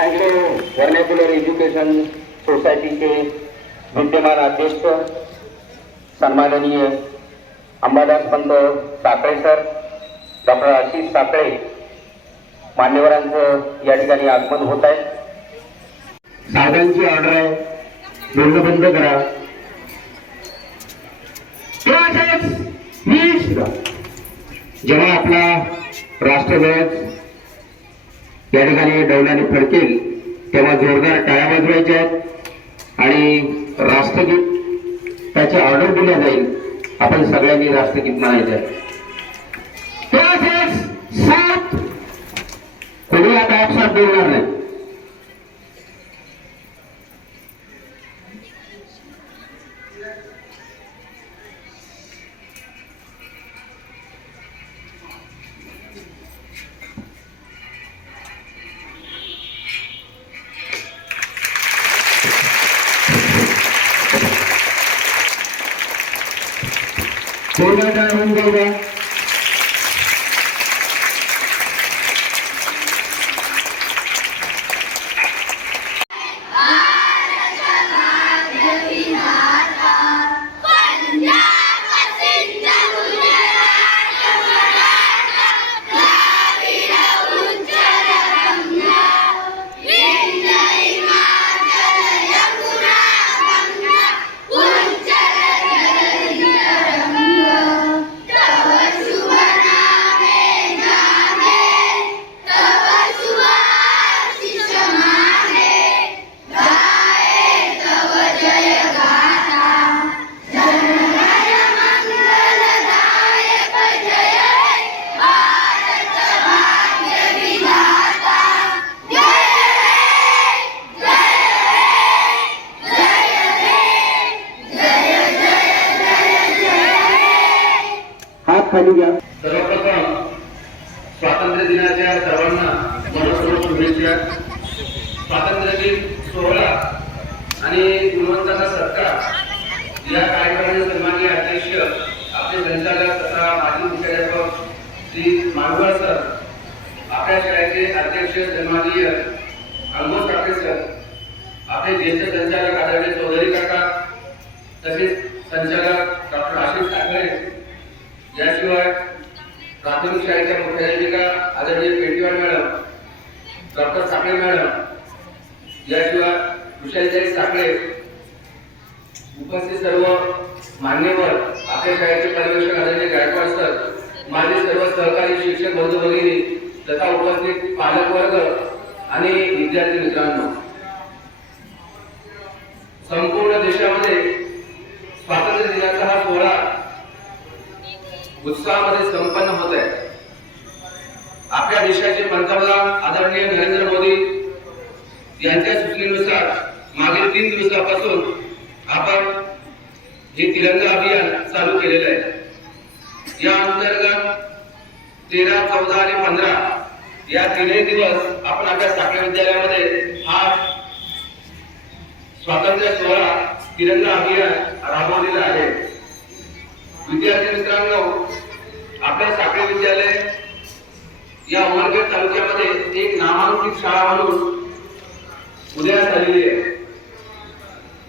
Anglo vernacular education सोसायटीचे विद्यमान अध्यक्ष सन्माननीय अंबादास पंत साखळे सर, डॉक्टर आशिष साखळे मान्यवरांचं या ठिकाणी आगमन होत आहे। साहेबांची ऑर्डर आहे, बोलणं बंद करा। जेव्हा आपला राष्ट्रध्वज या ठिकाणी डौलाने फडकेल तेव्हा जोरदार टाळ्या वाजवायच्या आहेत आणि राष्ट्रगीत त्याची ऑर्डर दिल्या जाईल। आपण सगळ्यांनी राष्ट्रगीत म्हणायचं आहे। कोणी आता आपसात बोलणार नाही। सर्वप्रथम स्वातंत्र्य दिनाच्या सर्वांना मनपूर्वक शुभेच्छा। स्वातंत्र्य दिन सोहळा आणि गुणवंतांचा सत्कार या कार्यक्रमाचे सन्माननीय अध्यक्ष आपले संचालक तथा माजी मुख्याध्यापक श्री मानवळ सर, आपल्या शाळेचे अध्यक्ष सन्माननीय अंगोज ठाकरे सर, आपले ज्येष्ठ संचालक आदरणीय चौधरी काका, तसेच संचालक डॉक्टर आशिष साखळे, याशिवाय प्राथमिक शाळेच्या मुख्याध्यापिका आदरणीय पेटीवाड मॅडम, डॉक्टर साखळे मॅडम, याशिवाय विशालताई साखळे, उपस्थित सर्व मान्यवर, आपल्या शाळेचे पर्यवेक्षक आदरणीय गायकवाड सर, माझे सर्व सहकारी शिक्षक बंधू भगिनी तथा उपस्थित पालक वर्ग आणि विद्यार्थी मित्रांनो, संपूर्ण देशामध्ये स्वातंत्र्य दिनाचा हा सोहळा उत्साहामध्ये संपन्न होत आहे। आपल्या देशाचे पंतप्रधान आदरणीय नरेंद्र मोदी यांच्या सूचनेनुसार मागील 3 दिवसापासून आपण हे तिरंगा अभियान चालू केलेले आहे। या अंतर्गत 13, 14 आणि 15 या 3 दिवस आपण आपल्या साखळे विद्यालयामध्ये हा स्वातंत्र्य सोहळा तिरंगा अभियान राबवलेला आहे। विद्यार्थी मित्रांनो, आपल्या साखळे विद्यालय या उमरखेड तालुक्यामध्ये एक नामांकित शाळा म्हणून उदयास आलेली आहे।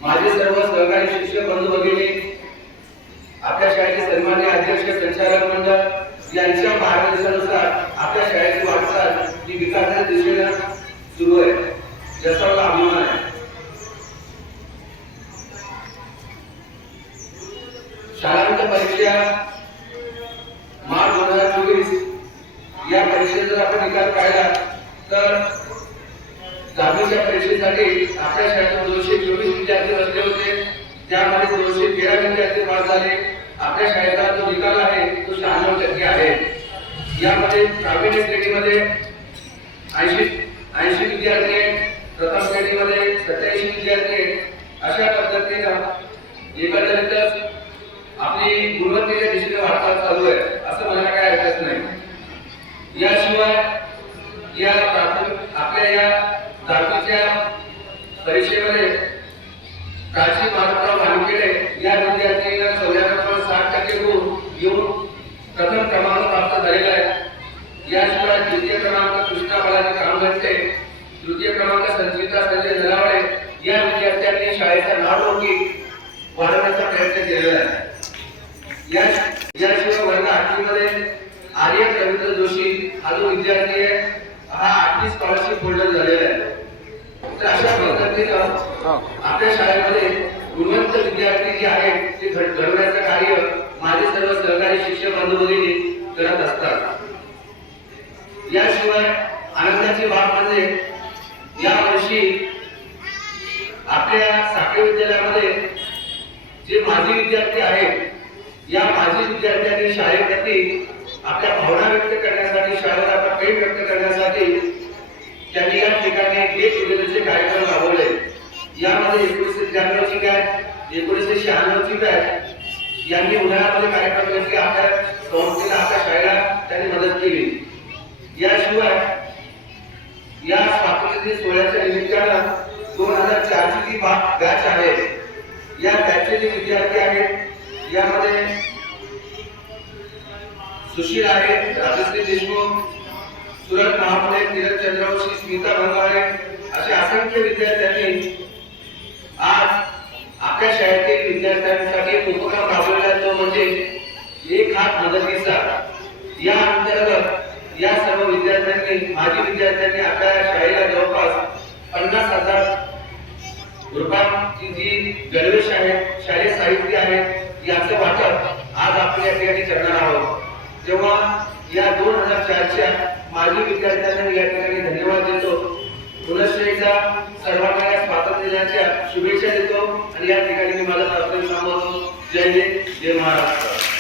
माझे सर्व सहकारी शिक्षक बंधू भगिनी, आपल्या शाळेचे सन्माननीय अध्यक्ष संचालक मंडळ यांच्या मार्गदर्शनानुसार आपल्या शाळेची वाटचाल ही विकासाच्या दिशेने सुरू आहे, याचा मला अभिमान आहे। शाळांच्या परीक्षा मार्च 2024 या परीक्षेचा जर आपण निकाल पाहिला तर 10वीच्या परीक्षेसाठी आपल्या शाळेत 224 विद्यार्थी बसले होते, त्यामध्ये 213 विद्यार्थी पास झाले। आपल्या शाळेचा जो निकाल आहे तो 96% आहे। यामध्ये प्रावीण्य श्रेणीमध्ये 80 विद्यार्थी, प्रथम श्रेणीमध्ये 87 विद्यार्थी, अशा पद्धतीने एकंदरीतच आपली गुणवत्तेच्या दिशेने वाटचाल चालू आहे, असं मला काय हरकत नाही। याशिवाय या आपल्या या जातीच्या परीक्षेमध्ये काशी महाराष्ट्राव वानखेडे या विद्यार्थ्यांना 94.60% गुण घेऊन प्रथम क्रमांक प्राप्त झालेला आहे। याशिवाय द्वितीय क्रमांक कृष्णा बालाजी कामगंटे, तृतीय क्रमांक संचिता संजय नलावडे या विद्यार्थ्यांनी शाळेचा नावलौकिक वाढवण्याचा प्रयत्न केलेला आहे. याशिवाय वर्ग 8 मध्ये आर्य रवींद्र जोशी हा जो विद्यार्थी आहे हा 8 स्कॉलरशिप होल्डर झालेला आहे. तर अशा पद्धतीनं आपल्या शाळेमध्ये गुणवंत विद्यार्थी जे आहेत ते घडवण्याचं कार्य माझे सर्व सहकारी शिक्षक बंधू भगिनी करत असतात. याशिवाय आनंदाची बाब म्हणजे या वर्षी आपल्या साखळी विद्यालयामध्ये जे माजी विद्यार्थी आहेत या माजी विद्यार्थ्यांनी शाळेप्रती आपल्या भावना व्यक्त करण्यासाठी शाळेला प्रेम व्यक्त करण्यासाठी त्यांनी या ठिकाणी गेट टुगेदरचे कार्यक्रम राबवले. यामध्ये 1993 ची बॅच 1996 ची बॅच यांनी उन्हाळ्यामध्ये कार्यक्रम घेतले. आपल्या संस्थेला आपल्या शाळेला त्यांनी मदत केली. याशिवाय या स्वातंत्र्य सोहळ्याच्या निमित्तानं 2004 ची जी बॅच आहे या बॅचचे जे विद्यार्थी आहेत यामध्ये सुशील आहे, राजश्री देशमुख, सुरत महापुरे, किरण चंद्रवंशी, स्मिता भंगारे असे असंख्य विद्यार्थ्यांनी आज आपल्या शाळेतील विद्यार्थ्यांसाठी एक उपक्रम राबवलेला आहे, तो म्हणजे एक हात मदतीचा. या अंतर्गत या सर्व विद्यार्थ्यांनी माजी विद्यार्थ्यांनी आपल्या शाळेला जवळपास 50,000 रुपयांची जी गणवेश आहे, शालेय साहित्य आहे याचं वाटप आज आपण या ठिकाणी करणार आहोत. तेव्हा या 2004 च्या माजी विद्यार्थ्यांना या ठिकाणी धन्यवाद देतो. पुनश्च एकदा सर्वांना या स्वातंत्र्य दिनाच्या शुभेच्छा देतो आणि या ठिकाणी मी माझा प्रार्थना थांबवतो. जय हिंद, जय महाराष्ट्र.